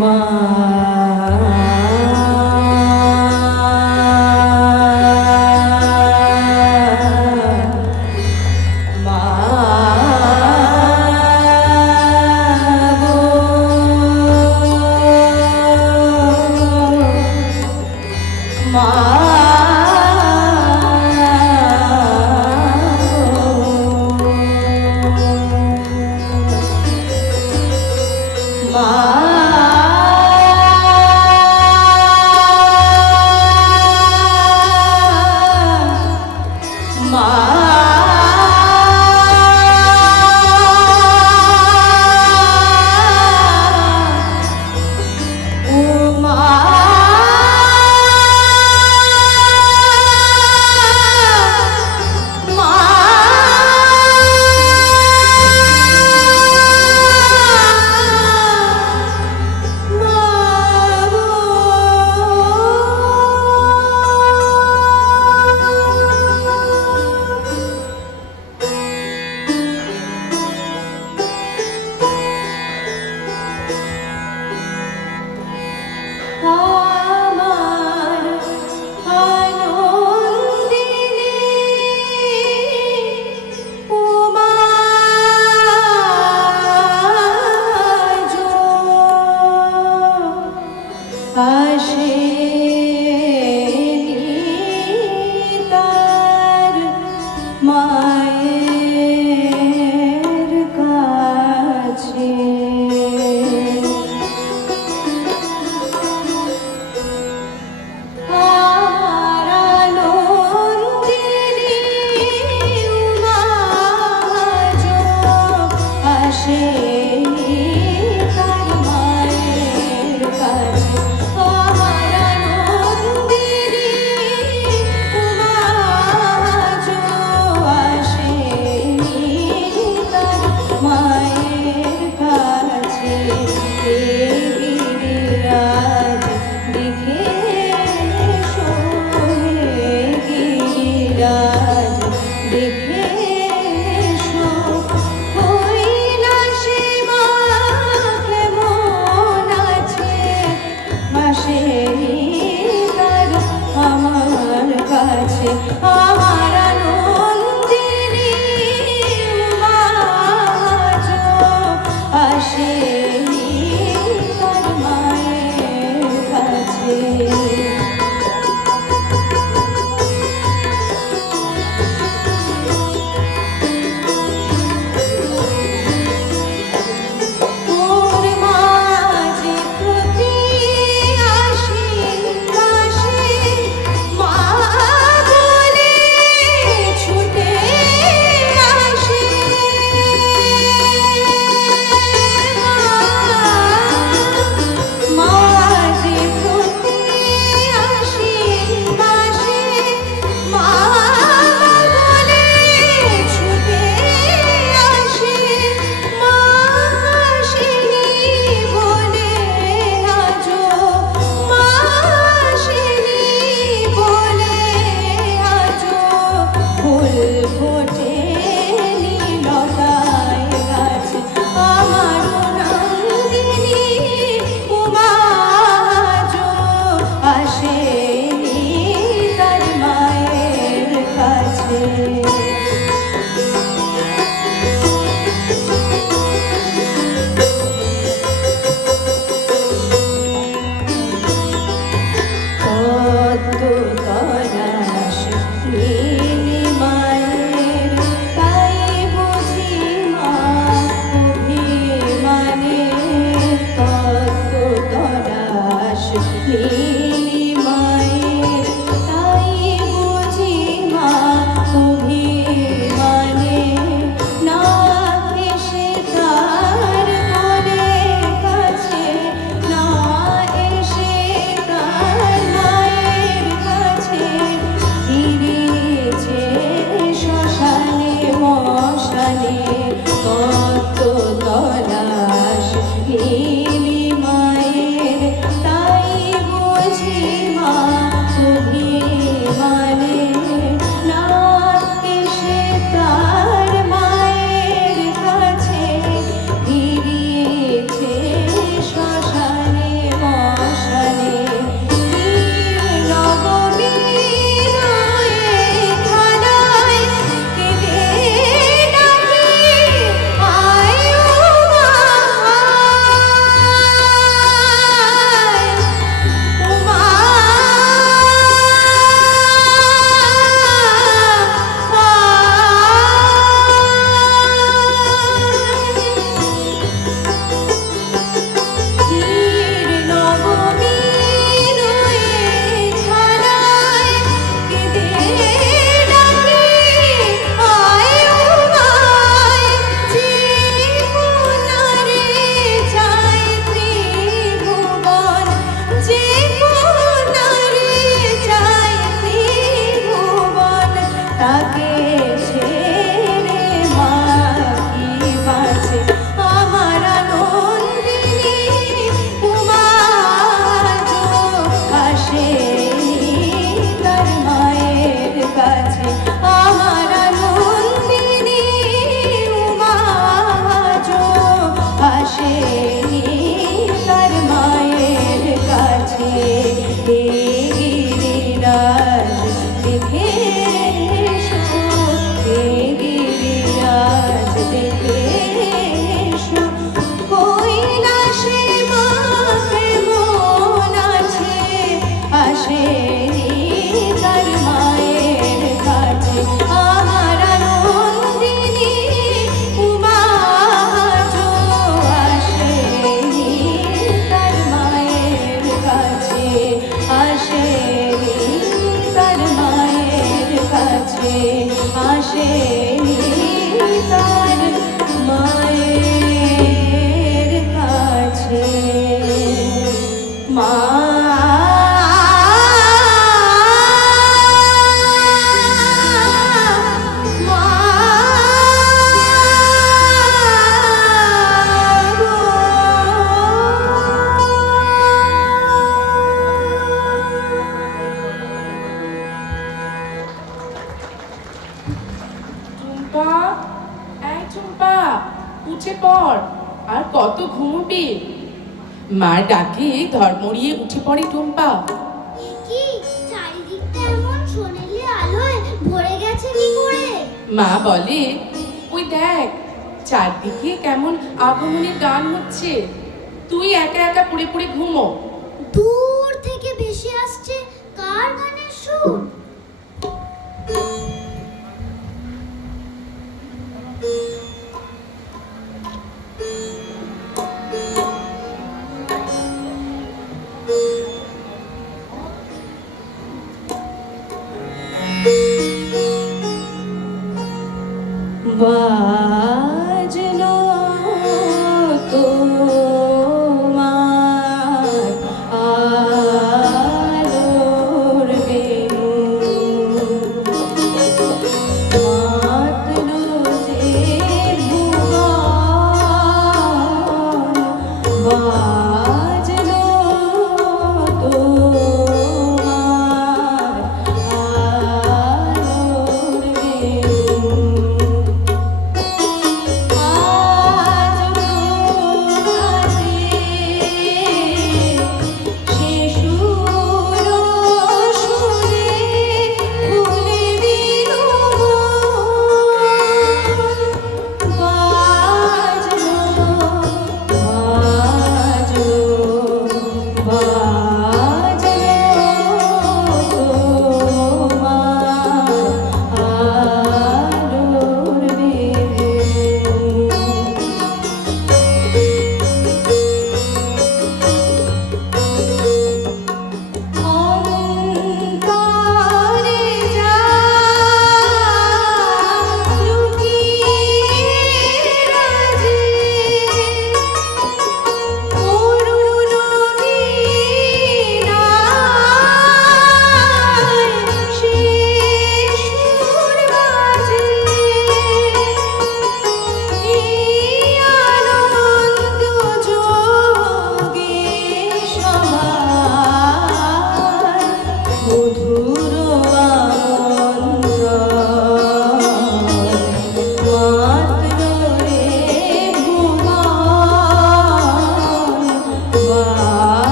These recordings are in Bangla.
মা মা আসেনি তার মায়ের কাছে মা টুম্পা, এই টুম্পা, উঠে পড়। আর কত ঘুমবি? মার ডাকে ধর্মড়িয়ে উঠে পড়ে টুম্পা। কি চারিদিকটা এমন সোনালি আলোয় ভরে গেছে কি করে? মা বলে, ওই দেখ চারদিকে কেমন আগমনের গান হচ্ছে, তুই একা একা পড়ে পড়ে ঘুমো। দূর থেকে ভেসে আসছে কার গানের সুর? বাজলো তোমার আলোর বেণু মাতলো যে ভুবন বাজলো তোমার আলোর বেণু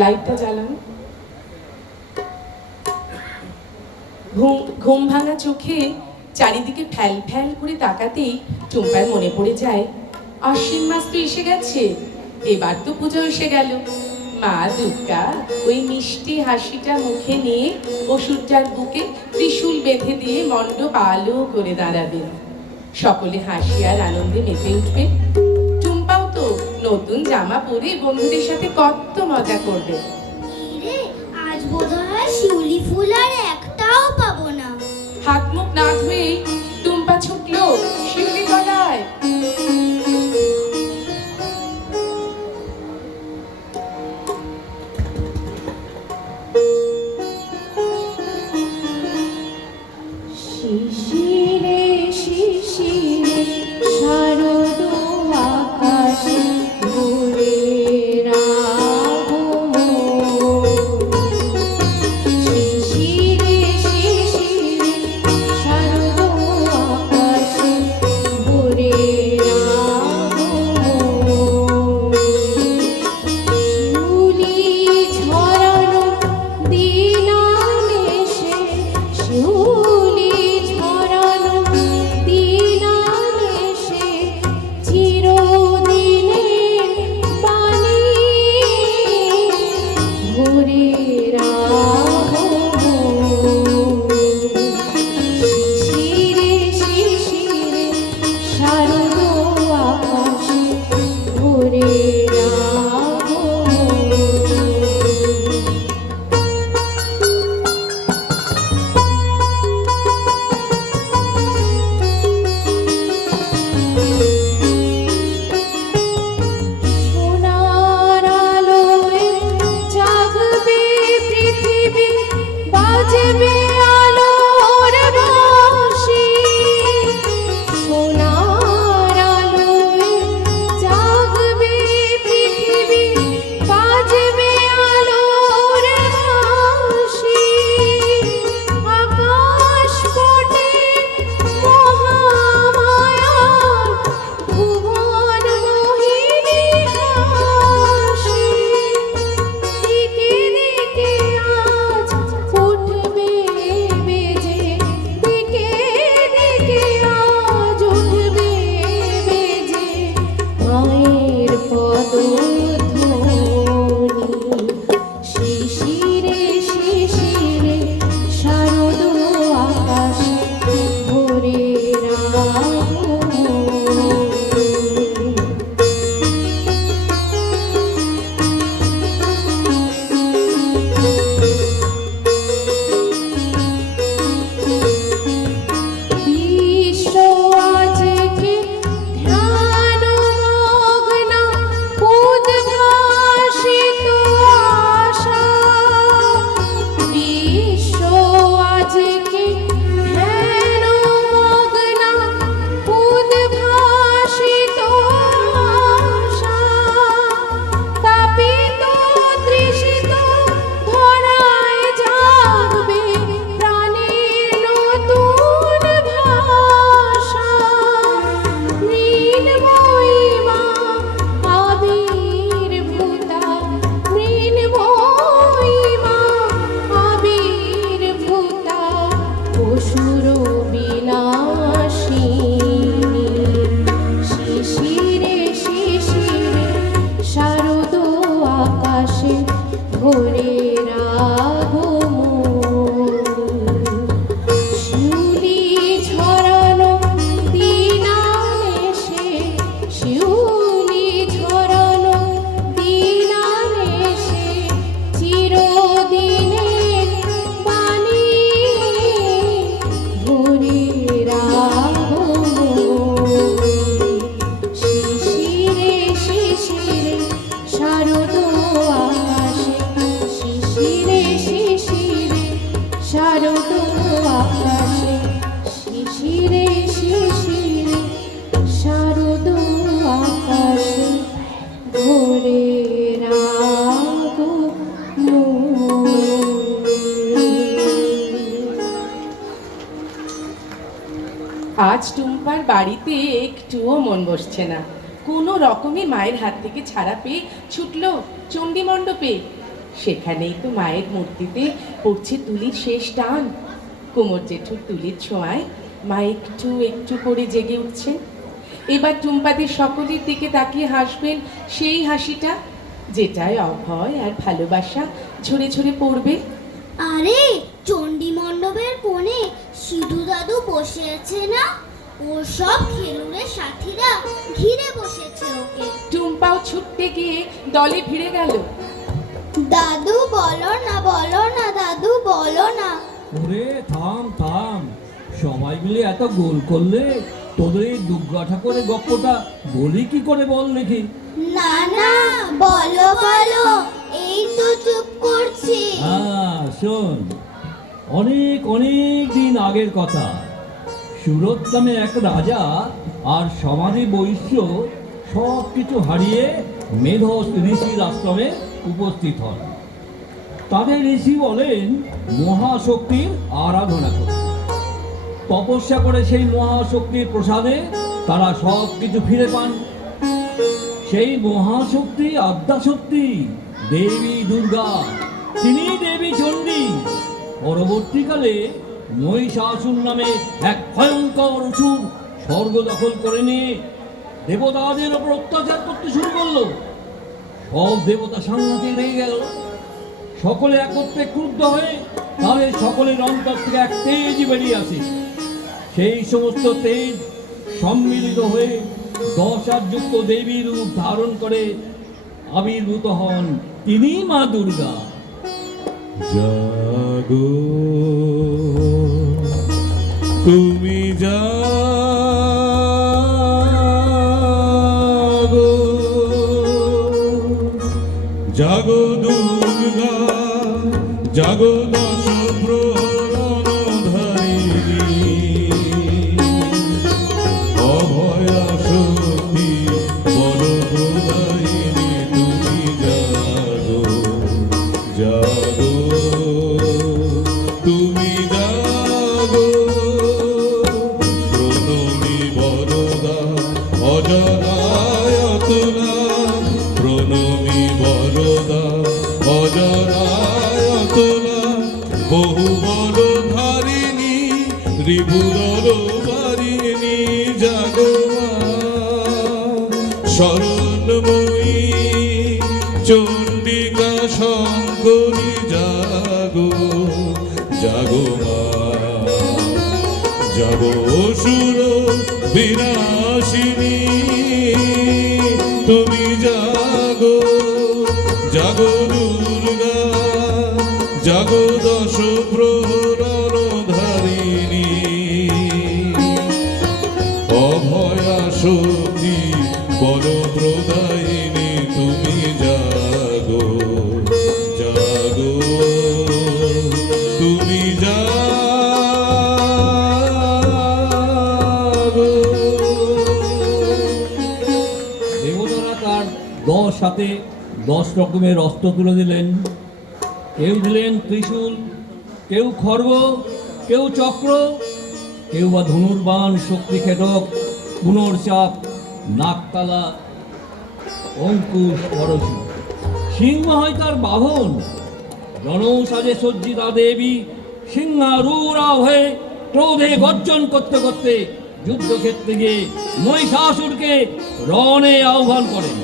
লাইটটা জ্বালান। ঘুম ভাঙা চোখে চারিদিকে ফ্যাল ফ্যাল করে তাকাতেই টুম্পার মনে পড়ে যায়, আশ্বিন মাস তো এসে গেছে, এবার তো পুজো এসে গেল। মা দুর্গা ওই মিষ্টি হাসিটা মুখে নিয়ে অসুরটার বুকে ত্রিশূল বেঁধে দিয়ে মণ্ডপ আলো করে দাঁড়াবেন। সকলে হাসি আর আনন্দে মেতে উঠবে। টুম্পাও তো নতুন জামা পরে বন্ধুদের সাথে কত মজা করবে। রে, আজ বোধহয় শিউলি ফুল আর একটাও পাবো না। হাত মুখ না ধুয়েই টুম্পা ছুটলো শিউলি তলায়। শিশিরে শিশিরে শারদ আকাশে ভোরের আগমন। শিশিরে শিশিরে শারদ আকাশে ভোরের আগমন। শিউলি ঝরানো দিনানেশে, শিউলি ঝরানো দিনানেশে, চিরদিনের বাণী ভোরের আগমন। শিশিরে শিশিরে শারদ আকাশে ভোরের আগমন। সোনার আলোয় জাগবে পৃথিবী, বাজবে আলোর বাঁশি। সোনার আলোয় জাগবে পৃথিবী, বাজবে আলোর বাঁশি। আকাশ পটে মহামায়ার ভুবন মোহিনী হাসি। দিকে দিকে আজ উঠবে বেজে, দিকে দিকে আজ উঠবে বেজে মায়ের পদধ্বনি। শিশিরে শিশিরে শারদ আকাশে ভোরের আগমন। বিশ্ব আজকে ধ্যানমগ্ন, উদ্ভাসিত আশা। বিশ্ব আজকে ধ্যানমগ্ন, উদ্ভাসিত আশা। তাপিত তৃষিত ধরায় জাগবে প্রাণের নতুন ভাষা। মৃন্ময়ী মা আবির্ভূতা, মৃন্ময়ী মা আবির্ভূতা, অসুর বিনাশিনী। শিশিরে শিশিরে শারদ আকাশে ভোরের আগমন। শিউলি ঝরানো দিনানেশে, শিউলি ঝরানো দিনানেশে, চিরদিনের বাণী ভোরের আগমন। শিশিরে শিশিরে শারদ আকাশে, শিশিরে শিশিরে শারদ আকাশে, শিশিরে শিশিরে শারদ আকাশে ভোরের আগমন। আজ টুম্পার বাড়িতে একটুও মন বসছে না। কোনো রকমে মায়ের হাত থেকে ছাড়া পেয়ে ছুটলো চণ্ডী মণ্ডপে। সেখানেই তো মায়ের মূর্তিতে পড়ছে তুলির শেষ টান। কুমোর জেঠুর তুলির ছোঁয়ায় মা একটু একটু করে জেগে উঠছেন। এবার টুম্পাদের সকলের দিকে তাকিয়ে হাসবেন সেই হাসিটা, যেটায় অভয় আর ভালোবাসা ঝরে ঝরে পড়বে। আরে চণ্ডী মণ্ডপের কোণে সিধু দাদু বসে আছে না? ওর সব খেলুড়ের সাথীরা ঘিরে বসেছে ওকে। টুম্পাও ছুটতে গিয়ে দলে ভিড়ে গেল। দাদু বলো না, বলো না দাদু, বলো না। ওরে থাম থাম, সবাই মিলে এত গোল করলে তোদের এই দুর্গা ঠাকুরের গপ্পটা বলি কি করে বল দেখি। না না, বলো বলো, এই তো চুপ করছি। শোন, অনেক অনেক দিন আগের কথা। সুরত নামে এক রাজা আর সমাধি বৈশ্য সব কিছু হারিয়ে মেধস ঋষির আশ্রমে উপস্থিত হন। তাদের ঋষি বলেন মহাশক্তির আরাধনা করতে। তপস্যা করে সেই মহাশক্তির প্রসাদে তারা সব কিছু ফিরে পান। সেই মহাশক্তি আদ্যাশক্তি দেবী দুর্গা, তিনি দেবী চণ্ডী। পরবর্তীকালে মহিষাসুর নামে এক ভয়ঙ্কর অসুর স্বর্গ দখল করে নিয়ে দেবতাদের ওপর অত্যাচার করতে শুরু করলো। সব দেবতা সাংঘাতিক রেগে গেল। সকলে একত্রে ক্রুদ্ধ হয়ে তাদের সকলের অন্তর থেকে এক তেজ বেরিয়ে আসে। সেই সমস্ত তেজ সম্মিলিত হয়ে 10 যুক্ত দেবী রূপ ধারণ করে আবির্ভূত হন তিনি মা দুর্গা। জাগো তুমি জাগো, জাগো দুর্গা, জাগো দশ প্রহরণধারিণী, অভয়া শক্তি বলপ্রদায়িনী, তুমি জাগো জাগো, তুমি জাগো, প্রণমী বরদা অজরায়তনা, প্রণমী বরদা অজরায়তনা, বহু বড় ধারিণী রিপুদর বারিণী, জাগো মা শরণময়ী চণ্ডিকা শঙ্করী, জাগো জাগো মা, জাগো অসুর বিনাশিনী, তুমি জাগো জাগো দুর্গা, জাগো দশ প্রহরণধারিণী, অভয়া শক্তি বলপ্রদায়িনী, তুমি জাগো জাগো, তুমি জাগো। দেবতারা তার 10 হাতে 10 রকমের অস্ত্র তুলে দিলেন। কেউ দিলেন ত্রিশূল, কেউ খড়গ, কেউ চক্র, কেউ বা ধনুর্বাণ, শক্তি খেটক, পুনর্চাপ, নাকতালা, অঙ্কুশ, পরশু। সিংহ হয় তার বাহন। রণসাজে সজ্জিতা দেবী সিংহারূঢ়া হয়ে ক্রোধে গর্জন করতে করতে যুদ্ধক্ষেত্রে গিয়ে মহিষাসুরকে রণে আহ্বান করেন।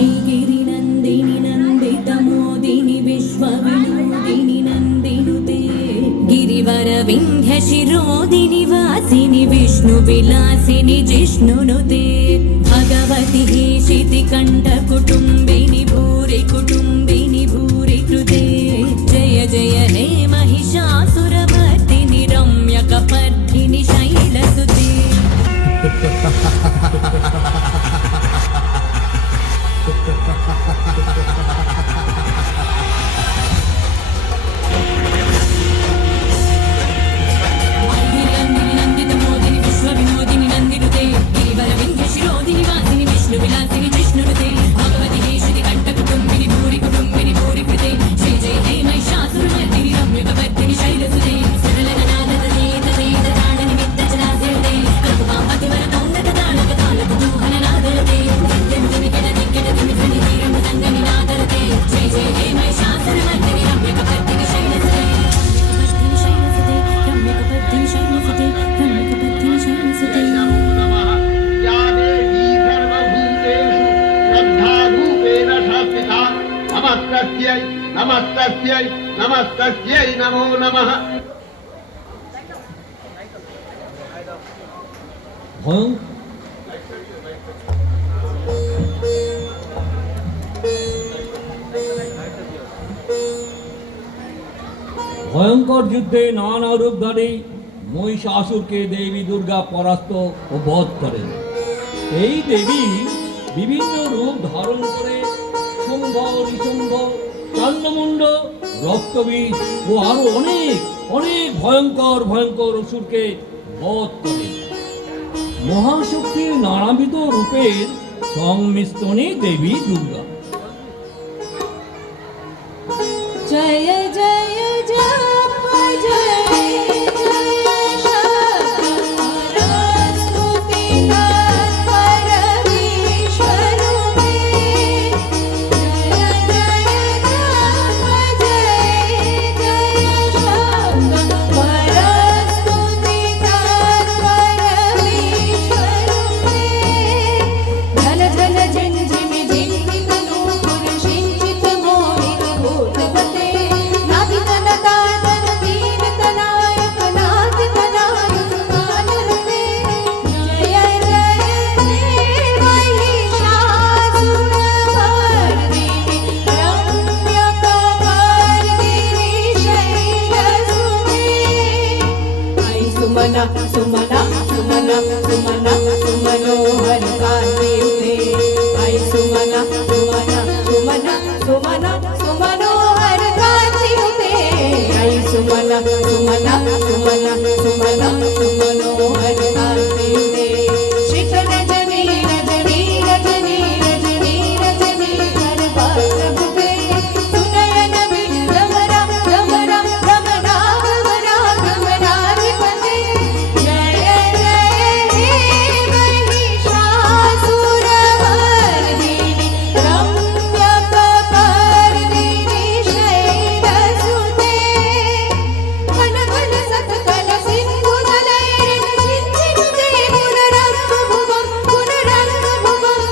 ऐगिरिनन्दिनि नन्दितमोदिनि विश्वविनोदिनि नन्दिनुते गिरिवरविन्ध्यशिरोदिनि वासिनि विष्णुविलासिनि जिष्णुनुते भगवति हेशितिकण्ठकुटुम्बिनि भूरि कुटुम्बिनि भूरि कृते जय जय हे महिषासुरमर्दिनि रम्यकपर्दिनि शैलसुते नमस्तस्यै नमस्तस्यै नमो नमः। ভয়ং- ভয়ঙ্কর যুদ্ধে নানা রূপধারী মহিষাসুরকে দেবী দুর্গা পরাস্ত ও বধ করেন। এই দেবী বিভিন্ন রূপ ধারণ করে শুম্ভ, নিশুম্ভ, চান্ডমুণ্ড, রক্তবীজ ও আরো অনেক অনেক ভয়ঙ্কর ভয়ঙ্কর অসুরকে বধ করেন। মহাশক্তির নানাবিধ রূপের সংমিশ্রণে দেবী দুর্গা। জয় জয় জপ জয় জয় সরস্বতী পরমেশ্বরুতে। জয় জয় জপ জয় জয় সরস্বতী পরমেশ্বরুতে। ঝল ঝল ঝিমঝিমি ঝিমঝিম নূপুর সিঞ্চিত মোহিত ভূতপতে। নাথিত নতাতন দীন তনায়ক নাথ তনায়ক কালরূপে। জয় জয় হে মহিষাসুরমর্দিনী রম্যকपर्दिनी शैलसुते। आई सुमना सुमना सुमना सुमना सुमनोहर कांतियुते। आई सुमना सुमना सुमना सुमना सुमनोहर कांतियुते। आई सुमना सुमना सुमना सुमना सुमनोहर कांतियुते। श्रीक रजनी रजनी रजनी रजनी रजनी करपात्रभुते। सुनयन विभ्रमरा भ्रमरा भ्रमरा भ्रमरा भ्रमराधिपते। जय जय हे महिषासुरमर्दिनी रम्यकपर्दिनी शैलसुते। घन घन सत्कल सिन्धुजलैर्न सिञ्चिनुते पुनरङ्गभुवं पुनरङ्गभुवं।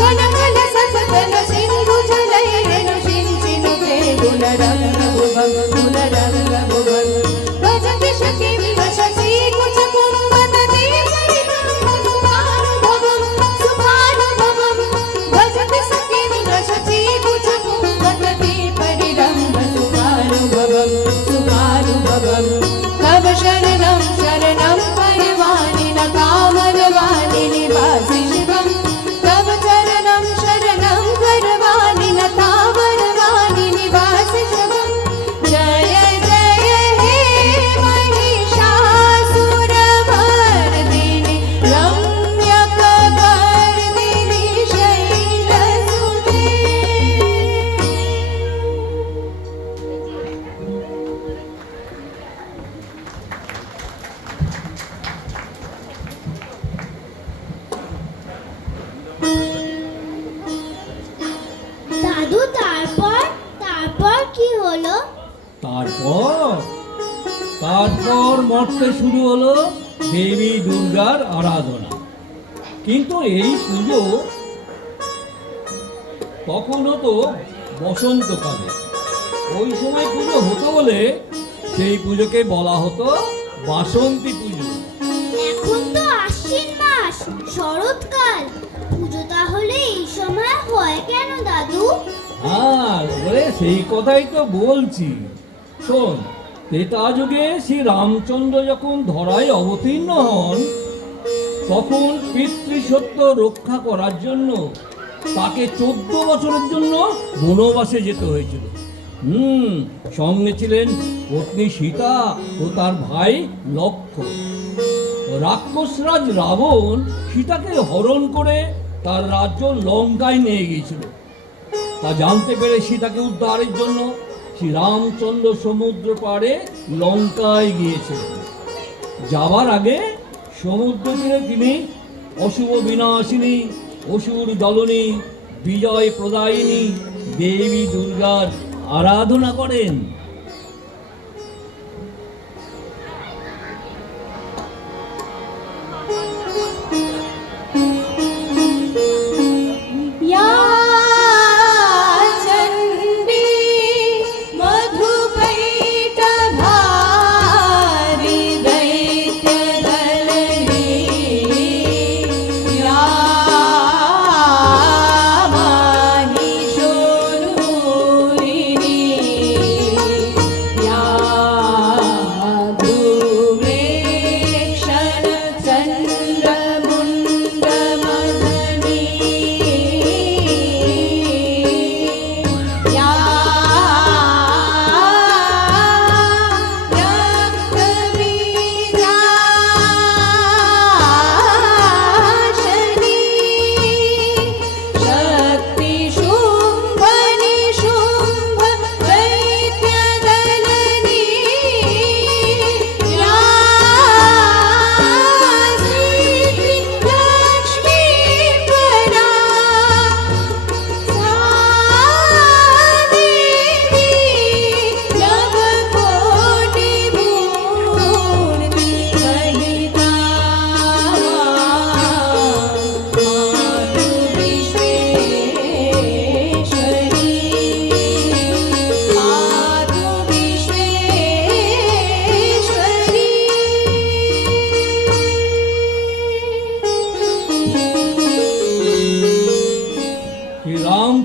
घन घन सत्कल सिन्धुजलैर्न सिञ्चिनुते पुनरङ्गभुवं पुनरङ्गभुवं। भजति शकीं वशसी कुचकुम्भदति परितम्भुभानुभवं सुभानुभवं। भजति शकीं वशसी कुचकुम्भदति परिरम्भसुभानुभवं सुभानुभवं। तव शरणं शरणं परिवाणि न कामरवाणि निवासि शिवं। तव चरणं शरणं करवाणि न तामरवाणि निवासि शिवं। जय जय हे महिषासुरमर्दिनी रम्यकपर्दिनी शैलसुते। দাদু তারপর তারপর কি হলো? তারপর তারপর মর্তে শুরু হলো দেবী দুর্গার আরাধনা। কিন্তু এই পুজো তখন হতো বসন্তকালে। ওই সময় পুজো হতো বলে সেই পুজোকে বলা হতো বাসন্তী পুজো। এখন তো আশ্বিন মাস, শরৎকাল। পুজো তাহলে এই সময় হয় কেন দাদু? আর ওরে সেই কথাই তো বলছি। শোন, ত্রেতা যুগে শ্রী রামচন্দ্র যখন ধরায় অবতীর্ণ হন, তখন পিতৃসত্য রক্ষা করার জন্য তাকে 14 বছরের জন্য বনবাসে যেতে হয়েছিল। সঙ্গে ছিলেন পত্নী সীতা ও তার ভাই লক্ষ্মণ। রাক্ষসরাজ রাবণ সীতাকে হরণ করে তার রাজ্য লঙ্কায় নিয়ে গিয়েছিল। তা জানতে পেরে সীতাকে উদ্ধারের জন্য শ্রী রামচন্দ্র সমুদ্র পাড়ে লঙ্কায় গিয়েছিলেন। যাবার আগে সমুদ্র তীরে তিনি অশুভ বিনাশিনী, অসুর দলনী, বিজয় প্রদায়িনী দেবী দুর্গার আরাধনা করেন। या चण्डी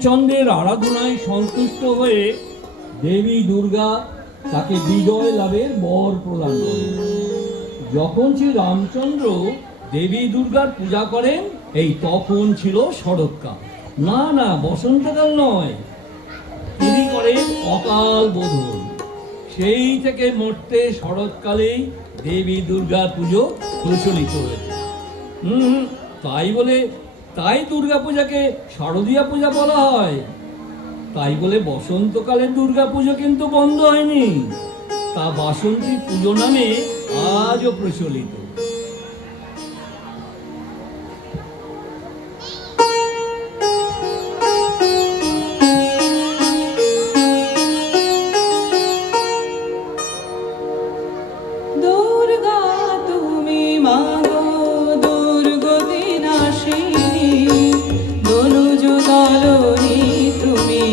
রামচন্দ্রের আরাধনায় সন্তুষ্ট হয়ে দেবী দুর্গা তাকে বিজয় লাভের বর প্রদান করেন। যখন শ্রী রামচন্দ্র দেবী দুর্গার পূজা করেন, এই তখন ছিল শরৎকাল, না বসন্তকাল নয়, তিনি করেন অকাল বোধন। সেই থেকে মরতে শরৎকালেই দেবী দুর্গার পুজো প্রচলিত হয়েছে। তাই দুর্গা পূজাকে শারদীয়া পূজা বলা হয়। তাই বলে বসন্তকালে দুর্গা পুজো কিন্তু বন্ধ হয়নি, তা বাসন্তী পুজো নামে আজও প্রচলিত। দুর্গা তুমি মা গো দুর্গতি নাশিনী, দনুজ দলনী তুমি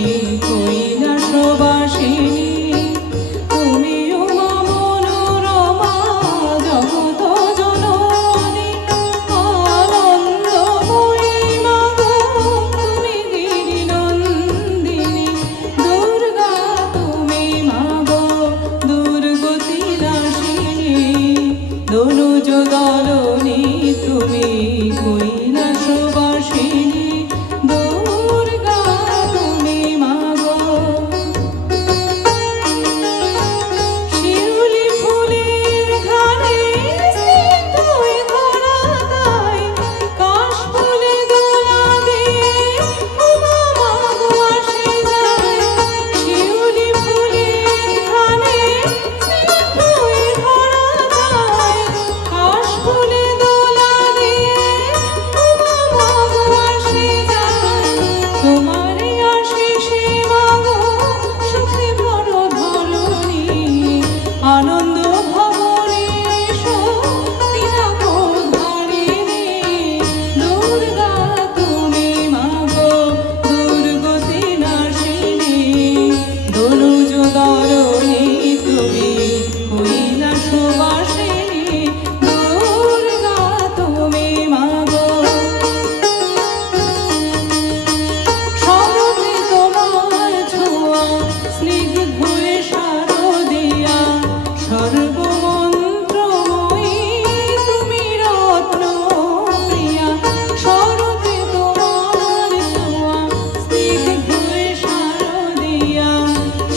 কৈলাসবাসিনী, তুমি উমা মনোরমা জগত জননী, আনন্দময়ী মা গো তুমি গিরিনন্দিনী, দুর্গা তুমি মা গো দুর্গতি নাশিনী, দনুজ দলনী তুমি কৈলাসবাসিনী, দুর্গা তুমি মা গো। শিউলি ফুলের ঘ্রাণে স্নিগ্ধ এ ধরা গায়, কাশ ফুলে দোলা দিয়ে উমা মা গো আসে যায়, শিউলি ফুলের ঘ্রাণে স্নিগ্ধ এ ধরা গায়, কাশ ফুলে দোলা দিয়ে উমা মা গো আসে যায়, তোমারই আশিসে মা গো সুখে বড় ধরণী, আনন্দ ভবনে এসো তিলাকধারিণী, দুর্গা তুমি মা গো দুর্গতি নাশিনী, দনুজ দলনী তুমি কৈলাসবাসিনী, দুর্গা তুমি মা গো। শরতে তোমার ছোঁয়া স্নিগ্ধ এ শারদিয়া, সর্বমন্ত্রময়ী তুমি রত্নপ্রিয়া, শরতে তোমার ছোঁয়া স্নিগ্ধ এ শারদিয়া,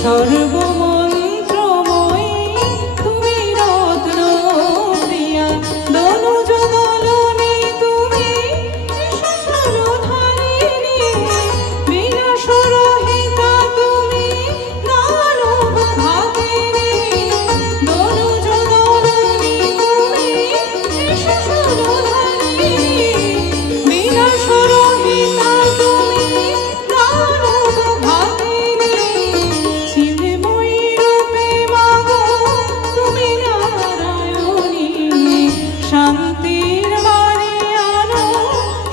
সর্বমন্ত্রময়ী তুমি রত্নপ্রিয়া, দনুজ দলনী তুমি ত্রিশূলধারিণী, বিনাশরহিতা তুমি দানব ঘাতিনী, দনুজ দলনী তুমি ত্রিশূলধারিণী, বিনাশরহিতা তুমি দানব ঘাতিনী, চিন্ময়ী রূপে মা গো তুমি নারায়ণী, শান্তির বাণী আনো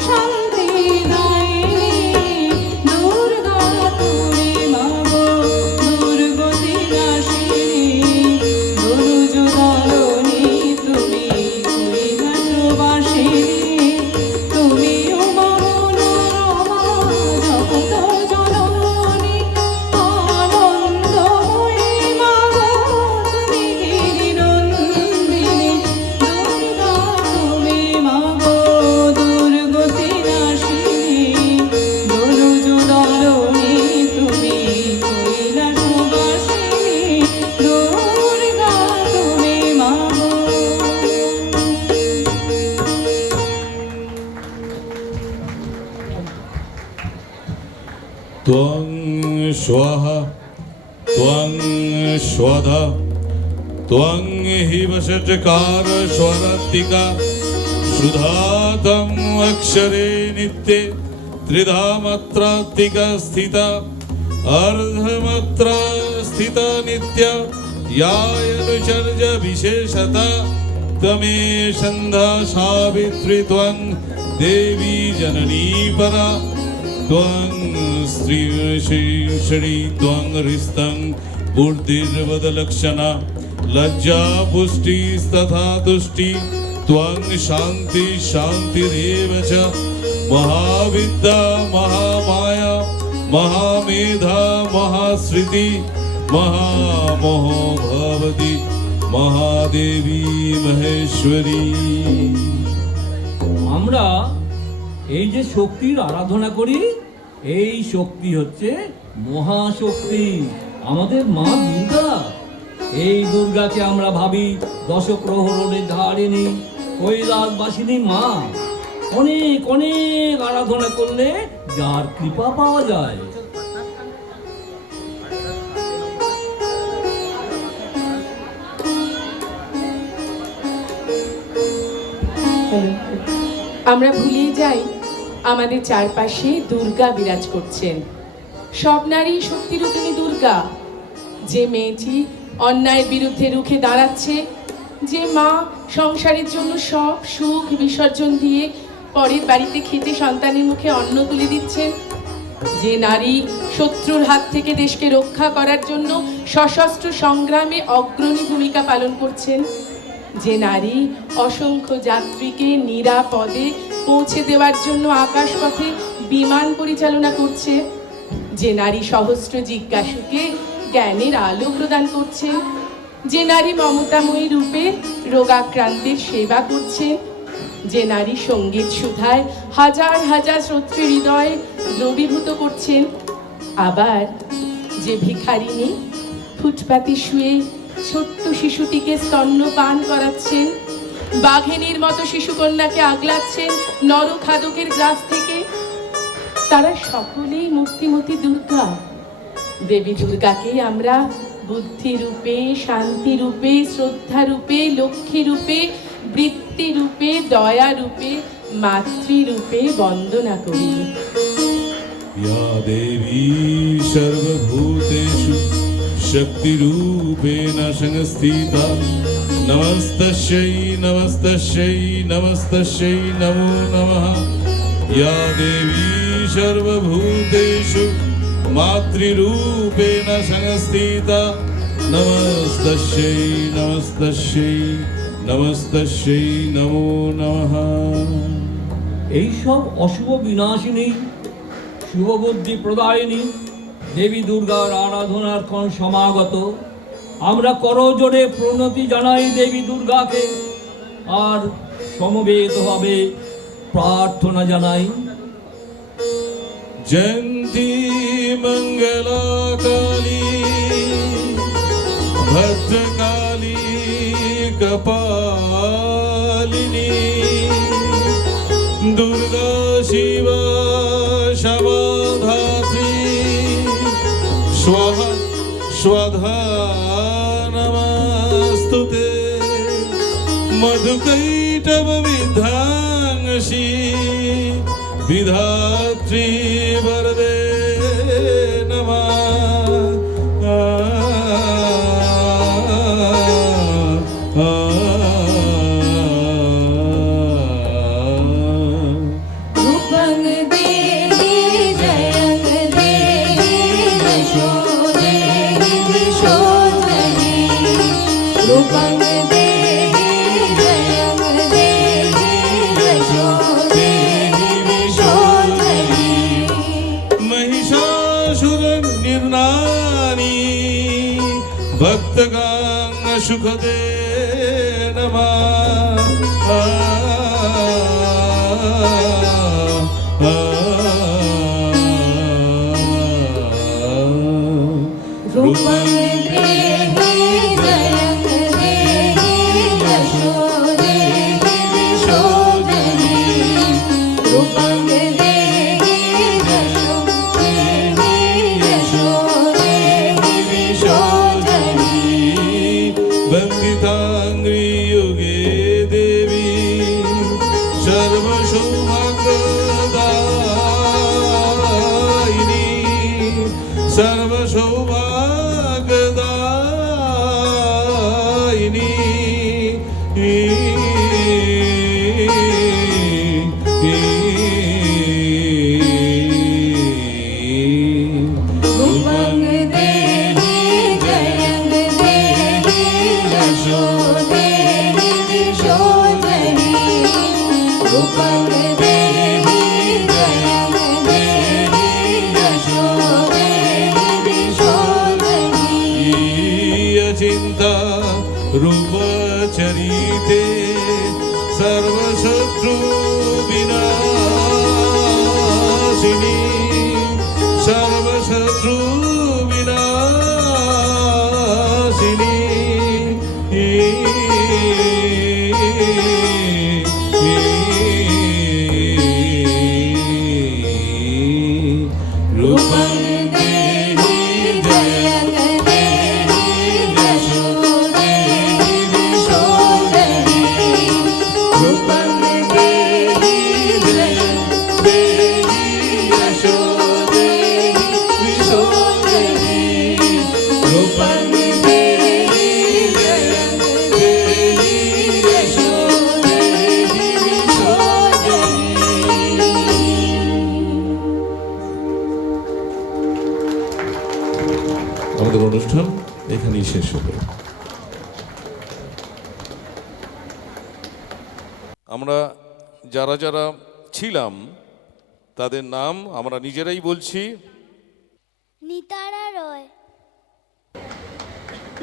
শান্তিদায়িনী, দুর্গা তুমি মা গো দুর্গতি নাশিনী, দনুজ দলনী তুমি কৈলাসবাসিনী, তুমি উমা মনোরমা জগত জননী, আনন্দময়ী মা গো তুমি গিরিনন্দিনী, দুর্গা তুমি মা গো দুর্গতি নাশিনী, দনুজ দলনী তুমি কৈলাসবাসিনী, দুর্গা তুমি মা গো। त्वं स्वः त्वं स्वधा त्वं हि वषट्कार स्वरात्तिका, सुधातम् अक्षरे नित्ये त्रिधा मात्रात्तिका स्थिता, अर्धमात्रा स्थिता नित्या यायनुचर्य विशेषता, त्वमे सन्धा सावित्री त्वं देवी जननी परा, त्वं स्त्री श्री त्वं हृस्तं बुद्धिर्वदलक्षणा, लज्जा पुष्टिस्तथा तुष्टि, त्वं शान्ति शान्तिरेव च, महाविद्या महामाया महामेधा महाश्रुति महामोह भवति महादेवी महेश्वरी। আমরা এই যে শক্তির আরাধনা করি, এই শক্তি হচ্ছে মহাশক্তি, আমাদের মা দুর্গা। এই দুর্গাকে আমরা ভাবি দশপ্রহরের ধারিণী, কৈলাসবাসিনী মা। অনেক অনেক আরাধনা করলে যার কৃপা পাওয়া যায়। আমরা ভুলিয়ে যাই আমাদের চারপাশে দুর্গা বিরাজ করছেন। সব নারী শক্তিরূপিণী দুর্গা। যে মেয়েটি অন্যায়ের বিরুদ্ধে রুখে দাঁড়াচ্ছে, যে মা সংসারের জন্য সব সুখ বিসর্জন দিয়ে পরের বাড়িতে খেটে সন্তানের মুখে অন্ন তুলে দিচ্ছেন, যে নারী শত্রুর হাত থেকে দেশকে রক্ষা করার জন্য সশস্ত্র সংগ্রামে অগ্রণী ভূমিকা পালন করছেন, যে নারী অসংখ্য যাত্রীকে নিরাপদে পৌঁছে দেওয়ার জন্য আকাশপথে বিমান পরিচালনা করছে, যে নারী সহস্র জিজ্ঞাসুকে জ্ঞানের আলো প্রদান করছে, যে নারী মমতাময়ী রূপে রোগাক্রান্তের সেবা করছে, যে নারী সঙ্গীত সুধায় হাজার হাজার শ্রোতৃ হৃদয় দ্রবীভূত করছেন, আবার যে ভিখারিনী ফুটপাতে শুয়ে ছোট্ট শিশুটিকে স্তন্যপান করাচ্ছেন, বাঘিনীর মতো শিশুকন্যাকে আগলাচ্ছেন নরখাদকের গ্রাস থেকে, তারা সকলেই মূর্তিমতী দুর্গা। দেবী দুর্গাকে আমরা বুদ্ধি রূপে, শান্তি রূপে, শ্রদ্ধা রূপে, লক্ষ্মী রূপে, বৃত্তি রূপে, দয়া রূপে, মাতৃরূপে বন্দনা করি। या देवी सर्वभूतेषु शक्तिरूपेण संस्थिता नमस्तस्यै नमस्तस्यै नमस्तस्यै नमो नमः। या देवी सर्वभूतेषु मातृरूपेण संस्थिता नमस्तस्यै नमस्तस्यै नमस्तस्यै नमो नमः। এই সব অশুভ বিনাশিনী, শুভবুদ্ধি প্রদায়িনী দেবী দুর্গার আরাধনার ক্ষণ সমাগত। আমরা করজোড়ে প্রণতি জানাই দেবী দুর্গাকে, আর সমবেতভাবে প্রার্থনা জানাই। जयन्ती मंगला काली भद्रकाली कपालिनी दुर्गा शिवा क्षमा धात्री स्वाहा स्वधा नमस्तुते। मधुकैटभ विद्धांसी विधात्री वरदे नमः। रूपं देहि जयं देहि यशो देहि दिशो देहि। रूपं देहि जयं देहि यशो देहि दिशो देहि। महिषासुर निर्नानी भक्तगांग सुखदे नमः। रूपं देहि जयं देहि यशो देहि दिशो देहि। रूपं देहि यशो देहि यशो देहि दिशो देहि। वंदिता চরিতে সর্বশত্রু বিনাশিনী সর্বশত্রু বিনাশিনী রূপং দেহি জয়ং দেহি যশো দেহি বিশোধনী রূপং দেহি জয়ং দেহি যশো দেহি বিশোধনী রূপং দেহি জয়ং দেহি যশো দেহি বিশোধনী। আমাদের অনুষ্ঠান এখানেই শেষ হলো। আমরা যারা যারা ছিলাম তাদের নাম আমরা নিজেরাই বলছি। নিতারা রয়,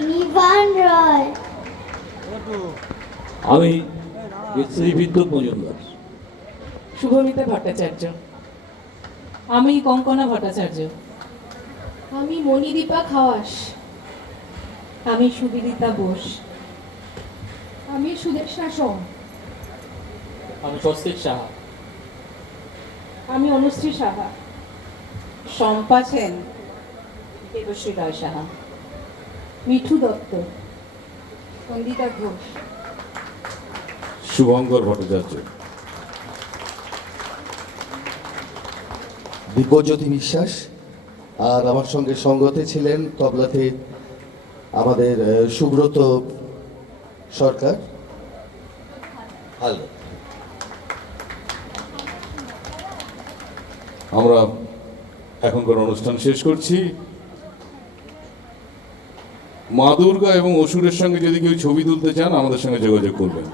নিবান রয়, আমি শ্রী বিদ্যুৎ মজুমদার। শুভমিতা ভট্টাচার্য। আমি কঙ্কনা ভট্টাচার্য। আমি মণিদীপা খাওয়াস। আমি সুবিদিতা বোস। আমি সুদেশনা সোম। আমি স্বস্তিক সাহা। আমি অনুশ্রী সাহা। শম্পা সেন, দেবশ্রী রায় সাহা, মিঠু দত্ত, সন্দিতা ঘোষ, শুভঙ্কর ভট্টাচার্য। দিব্যজ্যোতি বিশ্বাস। আর আমার সঙ্গে সঙ্গতে ছিলেন তবলাতে আমাদের সুব্রত সরকার। ভালো। আমরা এখনকার অনুষ্ঠান শেষ করছি। মা দুর্গা এবং অসুরের সঙ্গে যদি কেউ ছবি তুলতে চান আমাদের সঙ্গে যোগাযোগ করবেন।